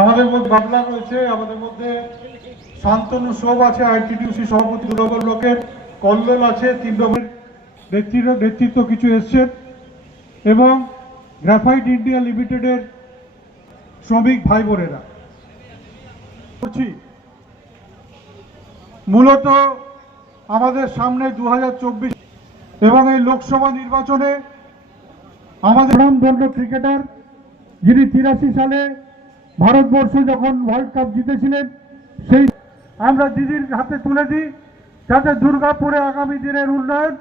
আমাদের মধ্যে বাবলা রয়েছে, আমাদের মধ্যে শান্তনু সোব আছে, আইটিডিউসি সভাপতি কল্লোল আছে, তিন নম্বরের নেতৃত্ব কিছু এবং গ্রাফাইট ইন্ডিয়া লিমিটেডের শ্রমিক ভাই বোনেরা করছি মূলত আমাদের সামনে দু হাজার চব্বিশ এবং এই লোকসভা নির্বাচনে আমাদের ক্রিকেটার যিনি তিরাশি সালে ভারতবর্ষ যখন ওয়ার্ল্ড কাপ জিতেছিলেন, সেই আমরা দিদির হাতে তুলে দিই, যাতে দুর্গাপুরে আগামী দিনের উন্নয়ন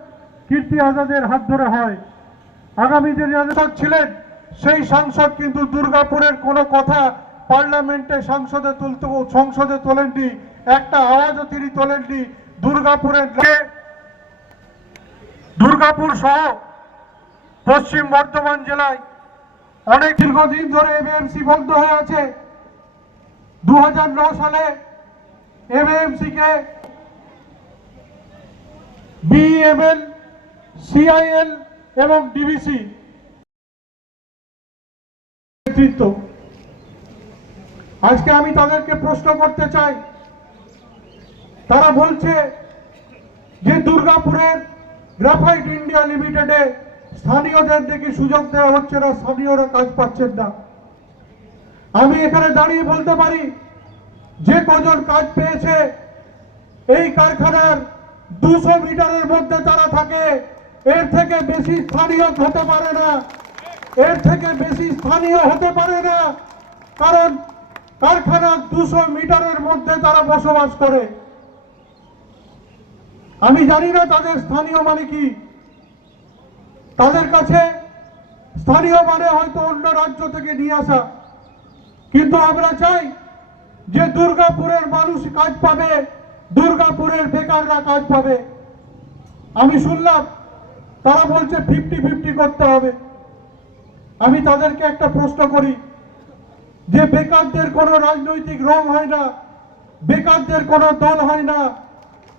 কীর্তি আজাদের হাত ধরে হয়। আগামী দিনে সাংসদ ছিলেন, সেই সাংসদ কিন্তু দুর্গাপুরের কোনো কথা পার্লামেন্টে সংসদে তুলতে সংসদে তোলেননি, একটা আওয়াজও তিনি তোলেননি দুর্গাপুরের দুর্গাপুর সহ পশ্চিম বর্ধমান জেলায় অনেক দীর্ঘদিন ধরে এমএমসি বন্ধ হয়ে আছে। দু সালে এমএমসি কে বিএমএল সিআইএল এবং ডিবিসি নেতৃত্ব। আজকে আমি তাদেরকে প্রশ্ন করতে চাই। তারা বলছে যে দুর্গাপুরের গ্রাফাইট ইন্ডিয়া লিমিটেডে স্থানীয়দের দেখি সুযোগ দেওয়া হচ্ছে না, স্থানীয়রা কাজ পাচ্ছেন না। আমি এখানে দাঁড়িয়ে বলতে পারি, যে কজন কাজ পেয়েছে, এই কারখানার দুশো মিটারের মধ্যে তারা থাকে, এর থেকে বেশি স্থানীয় হতে পারে না। এর থেকে বেশি স্থানীয় হতে পারে না, কারণ কারখানার দুশো মিটারের মধ্যে তারা বসবাস করে। আমি জানি না তাদের স্থানীয় মানে কি। তাদের কাছে স্থানীয় মানে হয়তো অন্য রাজ্য থেকে নিয়ে আসা। কিন্তু আমরা চাই যে দুর্গাপুরের মানুষ কাজ পাবে, দুর্গাপুরের বেকাররা কাজ পাবে। আমি শুনলাম তারা বলছে ফিফটি ফিফটি করতে হবে। আমি তাদেরকে একটা প্রশ্ন করি, যে বেকারদের কোনো রাজনৈতিক রং হয় না, বেকারদের কোনো দল হয় না,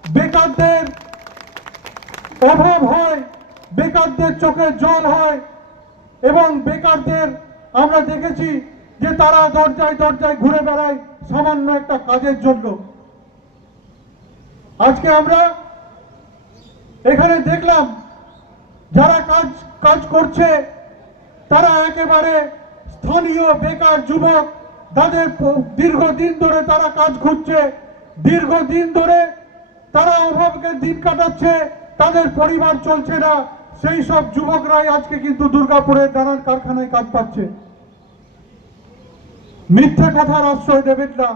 বেকারদের অভাব হয় বেকারদের চোখে জল হয় এবং বেকারদের আমরা দেখেছি যে তারা দরজায় দরজায় ঘুরে বেড়ায় সামান্য একটা কাজের জন্য। আজকে আমরা এখানে দেখলাম যারা কাজ কাজ করছে, তারা একেবারে স্থানীয় বেকার যুবক, তাদের দীর্ঘদিন ধরে তারা কাজ খুঁজছে, দীর্ঘদিন ধরে তারা অভাবকে দিন কাটাচ্ছে, তাদের পরিবার চলছে না। সেই সব যুবকরাই আজকে কিন্তু দুর্গাপুরে দাঁড়ান কারখানায় কাজ পাচ্ছে। মিথ্যে কথার আশ্রয় দেবেন না।